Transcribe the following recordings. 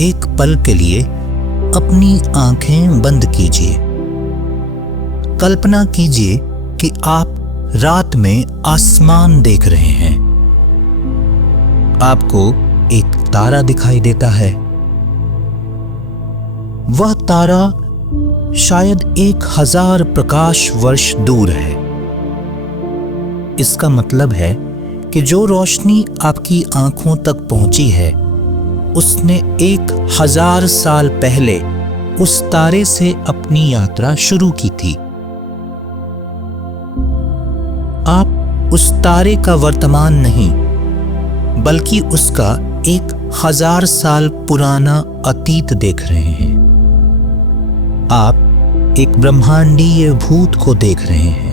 एक पल के लिए अपनी आंखें बंद कीजिए। कल्पना कीजिए कि आप रात में आसमान देख रहे हैं। आपको एक तारा दिखाई देता है। वह तारा शायद 1000 प्रकाश वर्ष दूर है। इसका मतलब है कि जो रोशनी आपकी आंखों तक पहुंची है, उसने 1000 साल पहले उस तारे से अपनी यात्रा शुरू की थी। आप उस तारे का वर्तमान नहीं, बल्कि उसका 1000 साल पुराना अतीत देख रहे हैं। आप एक ब्रह्मांडीय भूत को देख रहे हैं।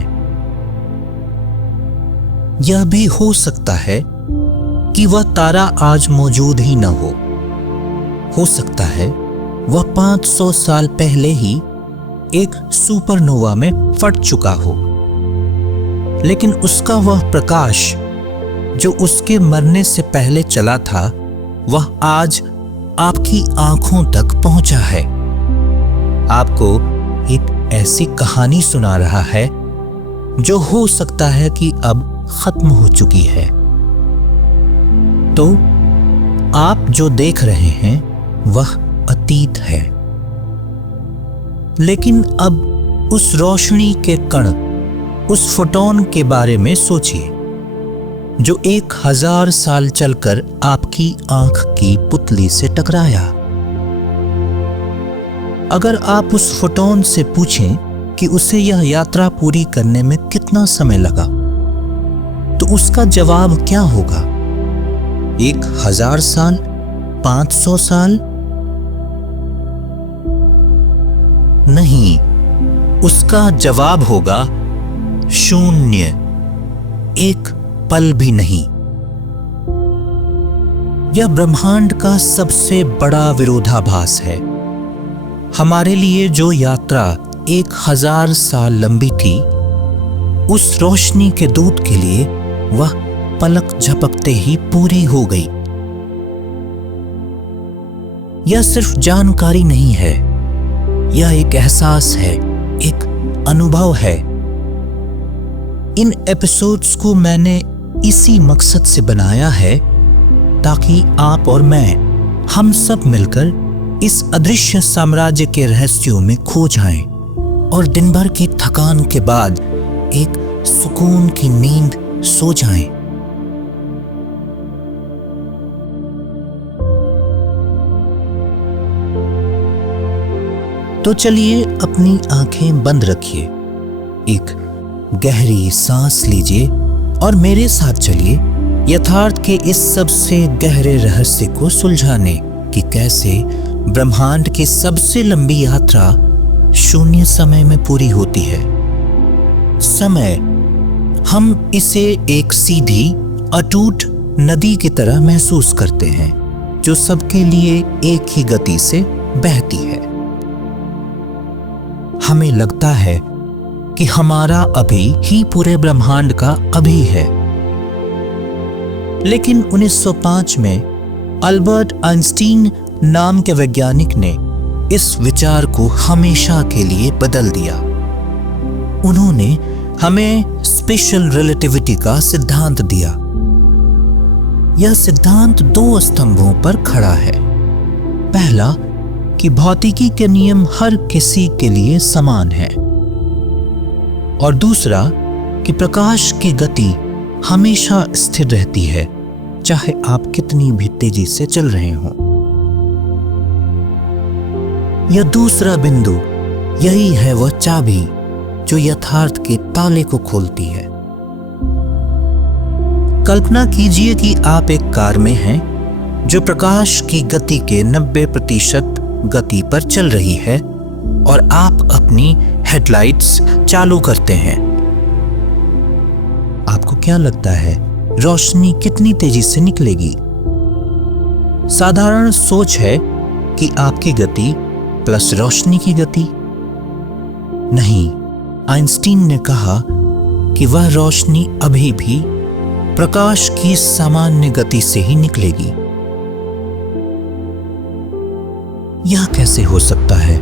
यह भी हो सकता है कि वह तारा आज मौजूद ही न हो। हो सकता है वह 500 साल पहले ही एक सुपरनोवा में फट चुका हो, लेकिन उसका वह प्रकाश जो उसके मरने से पहले चला था, वह आज आपकी आंखों तक पहुंचा है। आपको एक ऐसी कहानी सुना रहा है जो हो सकता है कि अब खत्म हो चुकी है। तो आप जो देख रहे हैं वह अतीत है, लेकिन अब उस रोशनी के कण, उस फोटोन के बारे में सोचिए जो 1000 साल चलकर आपकी आंख की पुतली से टकराया। अगर आप उस फोटोन से पूछें कि उसे यह यात्रा पूरी करने में कितना समय लगा, तो उसका जवाब क्या होगा? 1000 साल? 500 साल? नहीं, उसका जवाब होगा 0, एक पल भी नहीं। यह ब्रह्मांड का सबसे बड़ा विरोधाभास है। हमारे लिए जो यात्रा 1000 साल लंबी थी, उस रोशनी के दूत के लिए वह पलक झपकते ही पूरी हो गई। यह सिर्फ जानकारी नहीं है, यह एक एहसास है, एक अनुभव है। इन एपिसोड्स को मैंने इसी मकसद से बनाया है ताकि आप और मैं, हम सब मिलकर इस अदृश्य साम्राज्य के रहस्यों में खो जाएं और दिन भर की थकान के बाद एक सुकून की नींद सो जाएं। तो चलिए अपनी आंखें बंद रखिए, एक गहरी सांस लीजिए और मेरे साथ चलिए यथार्थ के इस सबसे गहरे रहस्य को सुलझाने कि कैसे ब्रह्मांड की सबसे लंबी यात्रा 0 समय में पूरी होती है। समय, हम इसे एक सीधी अटूट नदी की तरह महसूस करते हैं जो सबके लिए एक ही गति से बहती है। हमें लगता है कि हमारा अभी ही पूरे ब्रह्मांड का अभी है, लेकिन 1905 में अल्बर्ट आइंस्टीन नाम के वैज्ञानिक ने इस विचार को हमेशा के लिए बदल दिया। उन्होंने हमें स्पेशल रिलेटिविटी का सिद्धांत दिया। यह सिद्धांत 2 स्तंभों पर खड़ा है। पहला, कि भौतिकी के नियम हर किसी के लिए समान है, और दूसरा कि प्रकाश की गति हमेशा स्थिर रहती है, चाहे आप कितनी भी तेजी से चल रहे हों। यह दूसरा बिंदु, यही है वह चाबी जो यथार्थ के ताले को खोलती है। कल्पना कीजिए कि आप एक कार में हैं जो प्रकाश की गति के 90% गति पर चल रही है और आप अपनी हेडलाइट्स चालू करते हैं। आपको क्या लगता है रोशनी कितनी तेजी से निकलेगी? साधारण सोच है कि आपकी गति प्लस रोशनी की गति। नहीं, आइंस्टीन ने कहा कि वह रोशनी अभी भी प्रकाश की सामान्य गति से ही निकलेगी। यह कैसे हो सकता है?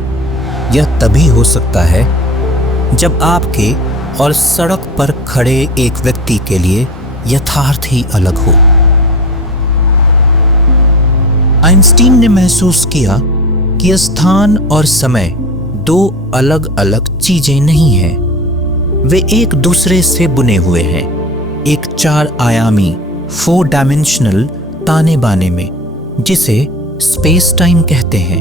यह तभी हो सकता है जब आपके और सड़क पर खड़े एक व्यक्ति के लिए यथार्थ ही अलग हो। आइंस्टीन ने महसूस किया कि स्थान और समय दो अलग अलग चीजें नहीं हैं, वे एक दूसरे से बुने हुए हैं, एक 4 आयामी 4 डायमेंशनल ताने बाने में, जिसे स्पेस टाइम कहते हैं।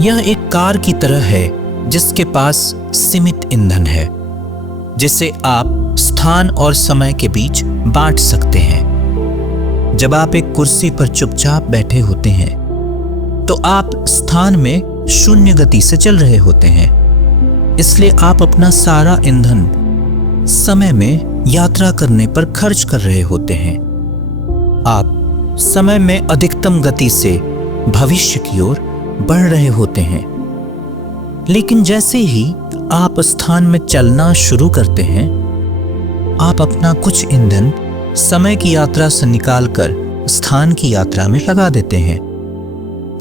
यह एक कार की तरह है जिसके पास सीमित ईंधन है, जिसे आप स्थान और समय के बीच बांट सकते हैं। जब आप एक कुर्सी पर चुपचाप बैठे होते हैं तो आप स्थान में शून्य गति से चल रहे होते हैं, इसलिए आप अपना सारा ईंधन समय में यात्रा करने पर खर्च कर रहे होते हैं। आप समय में अधिकतम गति से भविष्य की ओर बढ़ रहे होते हैं। लेकिन जैसे ही आप स्थान में चलना शुरू करते हैं, आप अपना कुछ ईंधन समय की यात्रा से निकालकर स्थान की यात्रा में लगा देते हैं।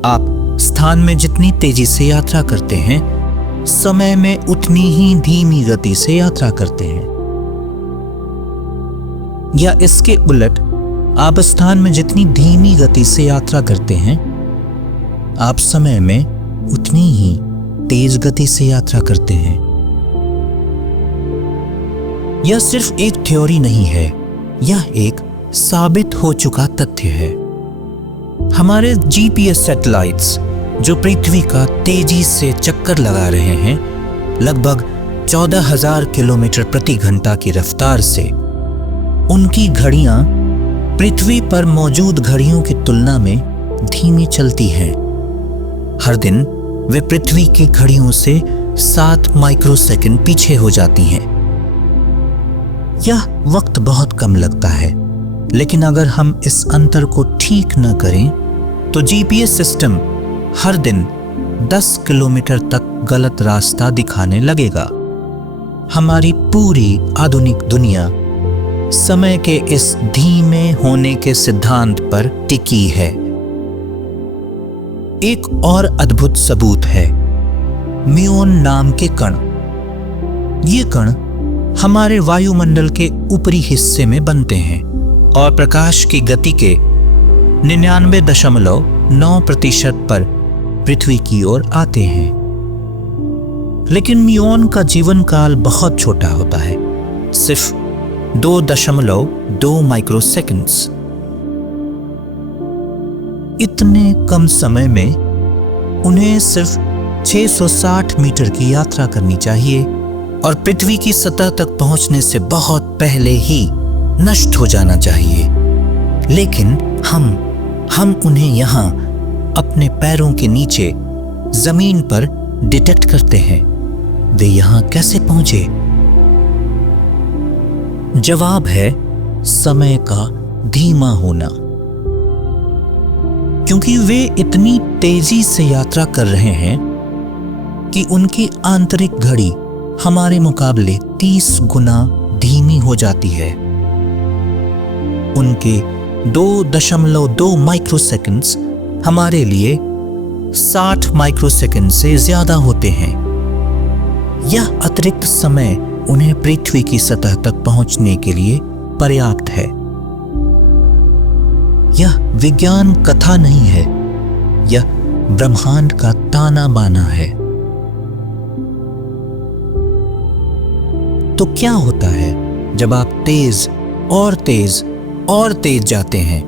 आप स्थान में जितनी तेजी से यात्रा करते हैं, समय में उतनी ही धीमी गति से यात्रा करते हैं। या इसके उलट, आप स्थान में जितनी धीमी गति से यात्रा करते हैं, आप समय में उतनी ही तेज गति से यात्रा करते हैं। यह सिर्फ एक थ्योरी नहीं है, यह एक साबित हो चुका तथ्य है। हमारे जीपीएस सैटेलाइट्स जो पृथ्वी का तेजी से चक्कर लगा रहे हैं, लगभग 14,000 किलोमीटर प्रति घंटा की रफ्तार से, उनकी घड़ियां पृथ्वी पर मौजूद घड़ियों की तुलना में धीमी चलती हैं। हर दिन वे पृथ्वी की घड़ियों से 7 माइक्रोसेकंड पीछे हो जाती हैं। यह वक्त बहुत कम लगता है, लेकिन अगर हम इस अंतर को ठीक न करें तो जीपीएस सिस्टम हर दिन 10 किलोमीटर तक गलत रास्ता दिखाने लगेगा। हमारी पूरी आधुनिक दुनिया समय के इस धीमे होने के सिद्धांत पर टिकी है। एक और अद्भुत सबूत है म्यूऑन नाम के कण। ये कण हमारे वायुमंडल के ऊपरी हिस्से में बनते हैं और प्रकाश की गति के 99.9% पर पृथ्वी की ओर आते हैं। लेकिन म्यूऑन का जीवन काल बहुत छोटा होता है, सिर्फ 2.2 माइक्रोसेकंड्स। इतने कम समय में उन्हें सिर्फ 660 मीटर की यात्रा करनी चाहिए और पृथ्वी की सतह तक पहुंचने से बहुत पहले ही नष्ट हो जाना चाहिए। लेकिन हम उन्हें यहां अपने पैरों के नीचे जमीन पर डिटेक्ट करते हैं। वे यहां कैसे पहुंचे? जवाब है समय का धीमा होना। क्योंकि वे इतनी तेजी से यात्रा कर रहे हैं कि उनकी आंतरिक घड़ी हमारे मुकाबले 30 गुना धीमी हो जाती है। उनके 2.2 माइक्रोसेकंड्स हमारे लिए 60 माइक्रोसेकंड से ज्यादा होते हैं। यह अतिरिक्त समय उन्हें पृथ्वी की सतह तक पहुंचने के लिए पर्याप्त है। यह विज्ञान कथा नहीं है, यह ब्रह्मांड का ताना बाना है। तो क्या होता है जब आप तेज और तेज और तेज जाते हैं?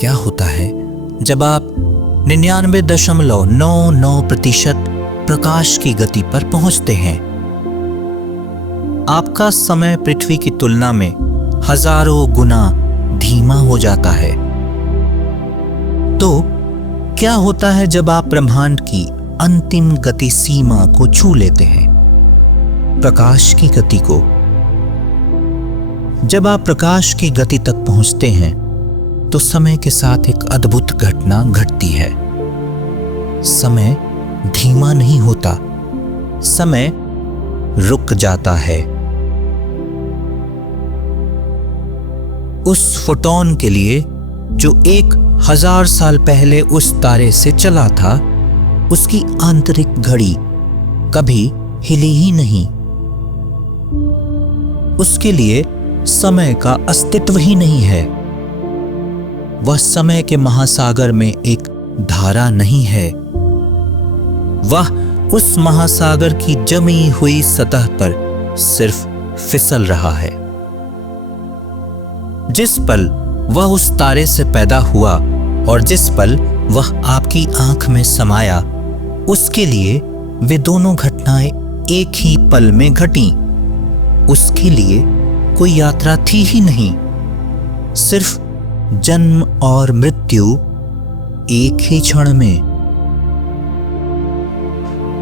क्या होता है जब आप 99.99% प्रकाश की गति पर पहुंचते हैं? आपका समय पृथ्वी की तुलना में हजारों गुना धीमा हो जाता है। तो क्या होता है जब आप ब्रह्मांड की अंतिम गति सीमा को छू लेते हैं, प्रकाश की गति को? जब आप प्रकाश की गति तक पहुंचते हैं तो समय के साथ एक अद्भुत घटना घटती है। समय धीमा नहीं होता, समय रुक जाता है। उस फोटॉन के लिए जो 1000 साल पहले उस तारे से चला था, उसकी आंतरिक घड़ी कभी हिली ही नहीं। उसके लिए समय का अस्तित्व ही नहीं है। वह समय के महासागर में एक धारा नहीं है। वह उस महासागर की जमी हुई सतह पर सिर्फ फिसल रहा है। जिस पल वह उस तारे से पैदा हुआ और जिस पल वह आपकी आंख में समाया, उसके लिए वे दोनों घटनाएं एक ही पल में घटीं। उसके लिए कोई यात्रा थी ही नहीं, सिर्फ जन्म और मृत्यु एक ही क्षण में।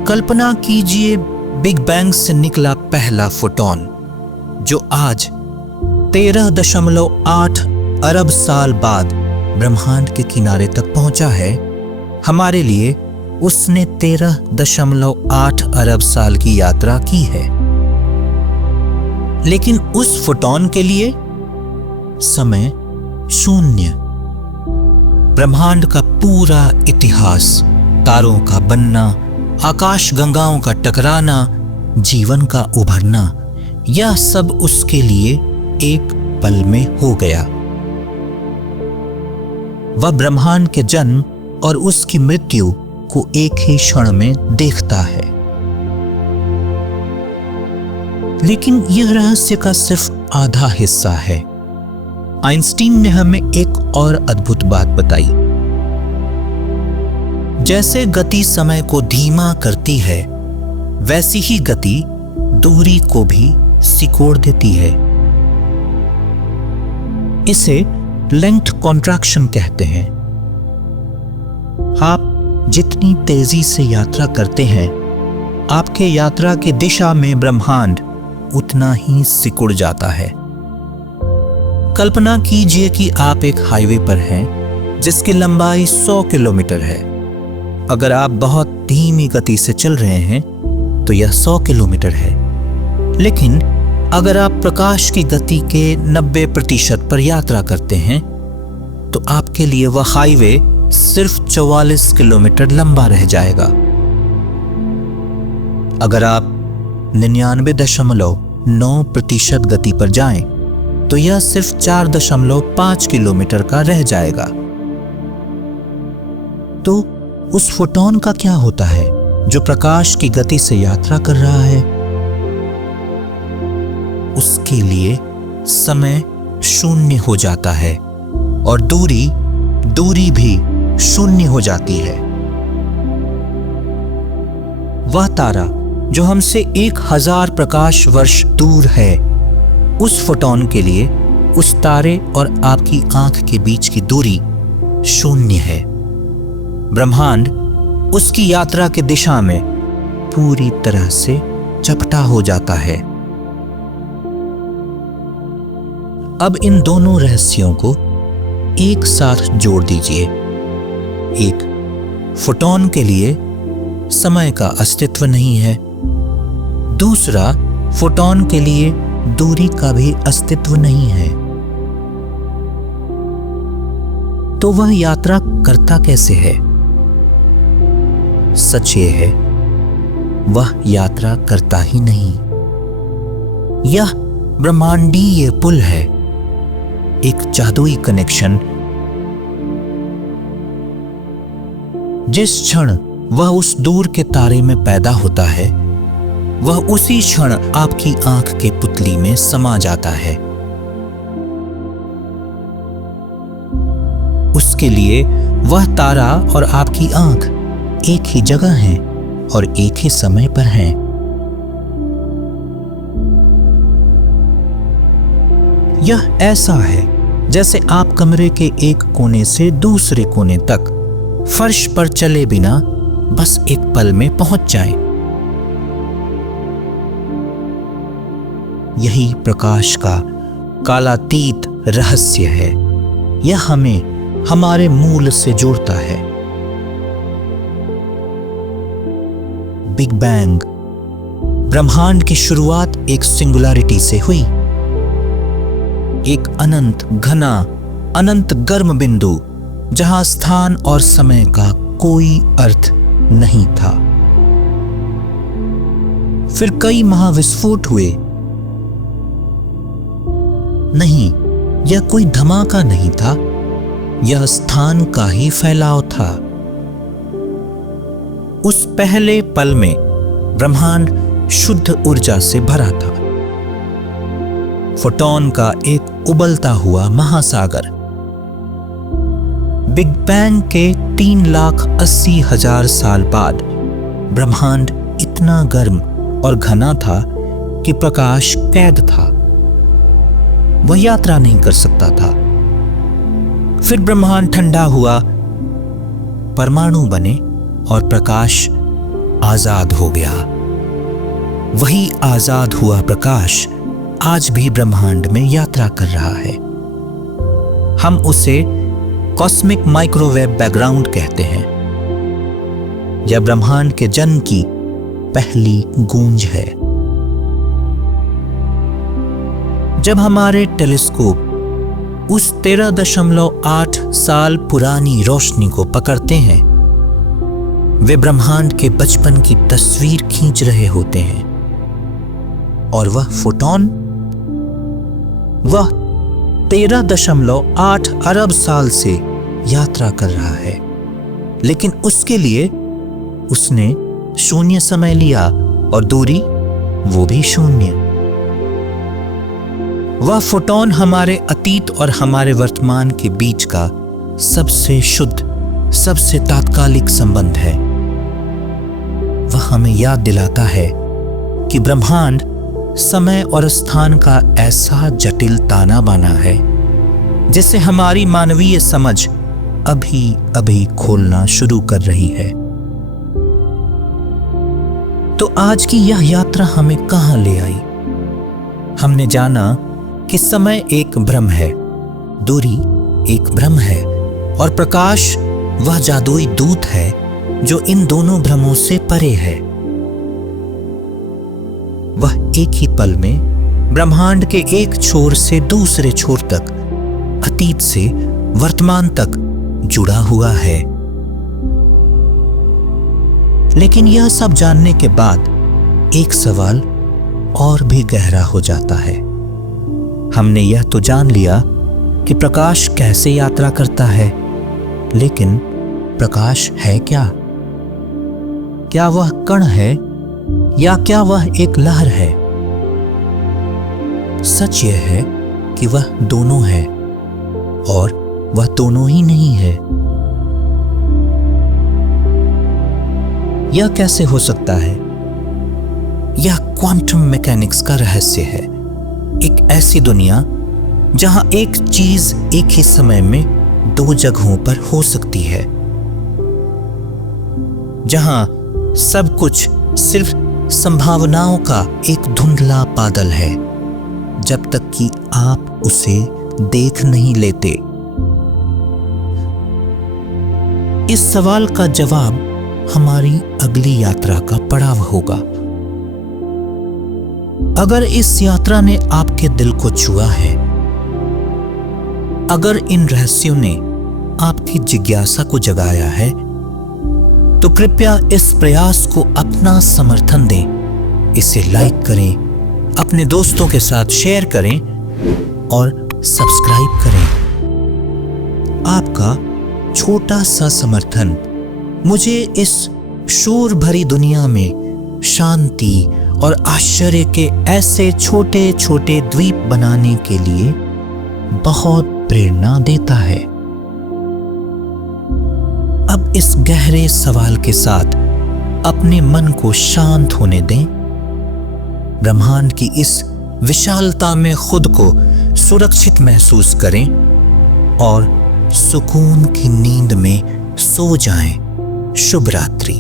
कल्पना कीजिए बिग बैंग से निकला पहला फोटॉन, जो आज 13.8 अरब साल बाद ब्रह्मांड के किनारे तक पहुंचा है। हमारे लिए उसने 13.8 अरब साल की यात्रा की है। लेकिन उस फोटॉन के लिए समय शून्य। ब्रह्मांड का पूरा इतिहास, तारों का बनना, आकाश गंगाओं का टकराना, जीवन का उभरना, यह सब उसके लिए एक पल में हो गया। वह ब्रह्मांड के जन्म और उसकी मृत्यु को एक ही क्षण में देखता है। लेकिन यह रहस्य का सिर्फ आधा हिस्सा है। आइंस्टीन ने हमें एक और अद्भुत बात बताई। जैसे गति समय को धीमा करती है, वैसी ही गति दूरी को भी सिकोड़ देती है। इसे लेंथ कॉन्ट्रैक्शन कहते हैं। आप जितनी तेजी से यात्रा करते हैं, आपके यात्रा की दिशा में ब्रह्मांड उतना ही सिकुड़ जाता है। कल्पना कीजिए कि आप एक हाईवे पर हैं जिसकी लंबाई 100 किलोमीटर है। अगर आप बहुत धीमी गति से चल रहे हैं तो यह 100 किलोमीटर है। लेकिन अगर आप प्रकाश की गति के 90% पर यात्रा करते हैं तो आपके लिए वह हाईवे सिर्फ 44 किलोमीटर लंबा रह जाएगा। अगर आप 99.9% गति पर जाएं तो यह सिर्फ 4.5 किलोमीटर का रह जाएगा। तो उस फोटॉन का क्या होता है जो प्रकाश की गति से यात्रा कर रहा है? उसके लिए समय शून्य हो जाता है और दूरी भी शून्य हो जाती है। वह तारा जो हमसे 1000 प्रकाश वर्ष दूर है, उस फोटॉन के लिए उस तारे और आपकी आंख के बीच की दूरी शून्य है। ब्रह्मांड उसकी यात्रा की दिशा में पूरी तरह से चपटा हो जाता है। अब इन दोनों रहस्यों को एक साथ जोड़ दीजिए। एक, फोटॉन के लिए समय का अस्तित्व नहीं है। दूसरा, फोटॉन के लिए दूरी का भी अस्तित्व नहीं है। तो वह यात्रा करता कैसे है? सच ये है, वह यात्रा करता ही नहीं। यह ब्रह्मांडीय पुल है, एक जादुई कनेक्शन। जिस क्षण वह उस दूर के तारे में पैदा होता है, वह उसी क्षण आपकी आंख के पुतली में समा जाता है। उसके लिए वह तारा और आपकी आंख एक ही जगह हैं और एक ही समय पर हैं। यह ऐसा है जैसे आप कमरे के एक कोने से दूसरे कोने तक फर्श पर चले बिना बस एक पल में पहुंच जाएं। यही प्रकाश का कालातीत रहस्य है। यह हमें हमारे मूल से जोड़ता है। बिग बैंग, ब्रह्मांड की शुरुआत एक सिंगुलैरिटी से हुई। एक अनंत, घना, अनंत गर्म बिंदु जहां स्थान और समय का कोई अर्थ नहीं था। फिर कई महाविस्फोट हुए। नहीं, यह कोई धमाका नहीं था, यह स्थान का ही फैलाव था। उस पहले पल में ब्रह्मांड शुद्ध ऊर्जा से भरा था। फोटॉन का एक उबलता हुआ महासागर। बिग बैंग के 3,80,000 साल बाद ब्रह्मांड इतना गर्म और घना था कि प्रकाश कैद था, वह यात्रा नहीं कर सकता था। फिर ब्रह्मांड ठंडा हुआ, परमाणु बने और प्रकाश आजाद हो गया। वही आजाद हुआ प्रकाश आज भी ब्रह्मांड में यात्रा कर रहा है। हम उसे कॉस्मिक माइक्रोवेव बैकग्राउंड कहते हैं। यह ब्रह्मांड के जन्म की पहली गूंज है। जब हमारे टेलीस्कोप उस 13.8 साल पुरानी रोशनी को पकड़ते हैं, वे ब्रह्मांड के बचपन की तस्वीर खींच रहे होते हैं। और वह फोटॉन, वह 13.8 अरब साल से यात्रा कर रहा है, लेकिन उसके लिए उसने शून्य समय लिया और दूरी वो भी शून्य। वह फोटॉन हमारे अतीत और हमारे वर्तमान के बीच का सबसे शुद्ध, सबसे तात्कालिक संबंध है। वह हमें याद दिलाता है कि ब्रह्मांड समय और स्थान का ऐसा जटिल ताना बाना है जिसे हमारी मानवीय समझ अभी अभी खोलना शुरू कर रही है। तो आज की यह यात्रा हमें कहां ले आई? हमने जाना कि समय एक भ्रम है, दूरी एक भ्रम है और प्रकाश वह जादुई दूत है जो इन दोनों भ्रमों से परे है। वह एक ही पल में ब्रह्मांड के एक छोर से दूसरे छोर तक, अतीत से वर्तमान तक जुड़ा हुआ है। लेकिन यह सब जानने के बाद एक सवाल और भी गहरा हो जाता है। हमने यह तो जान लिया कि प्रकाश कैसे यात्रा करता है, लेकिन प्रकाश है क्या? क्या वह कण है या क्या वह एक लहर है? सच यह है कि वह दोनों है और वह दोनों ही नहीं है। यह कैसे हो सकता है? यह क्वांटम मैकेनिक्स का रहस्य है। एक ऐसी दुनिया जहां एक चीज एक ही समय में दो जगहों पर हो सकती है, जहां सब कुछ सिर्फ संभावनाओं का एक धुंधला बादल है, जब तक कि आप उसे देख नहीं लेते। इस सवाल का जवाब हमारी अगली यात्रा का पड़ाव होगा। अगर इस यात्रा ने आपके दिल को छुआ है, अगर इन रहस्यों ने आपकी जिज्ञासा को जगाया है, तो कृपया इस प्रयास को अपना समर्थन दें। इसे लाइक करें, अपने दोस्तों के साथ शेयर करें और सब्सक्राइब करें। आपका छोटा सा समर्थन मुझे इस शोर भरी दुनिया में शांति और आश्चर्य के ऐसे छोटे छोटे द्वीप बनाने के लिए बहुत प्रेरणा देता है। अब इस गहरे सवाल के साथ अपने मन को शांत होने दें। ब्रह्मांड की इस विशालता में खुद को सुरक्षित महसूस करें और सुकून की नींद में सो जाएं। शुभ रात्रि।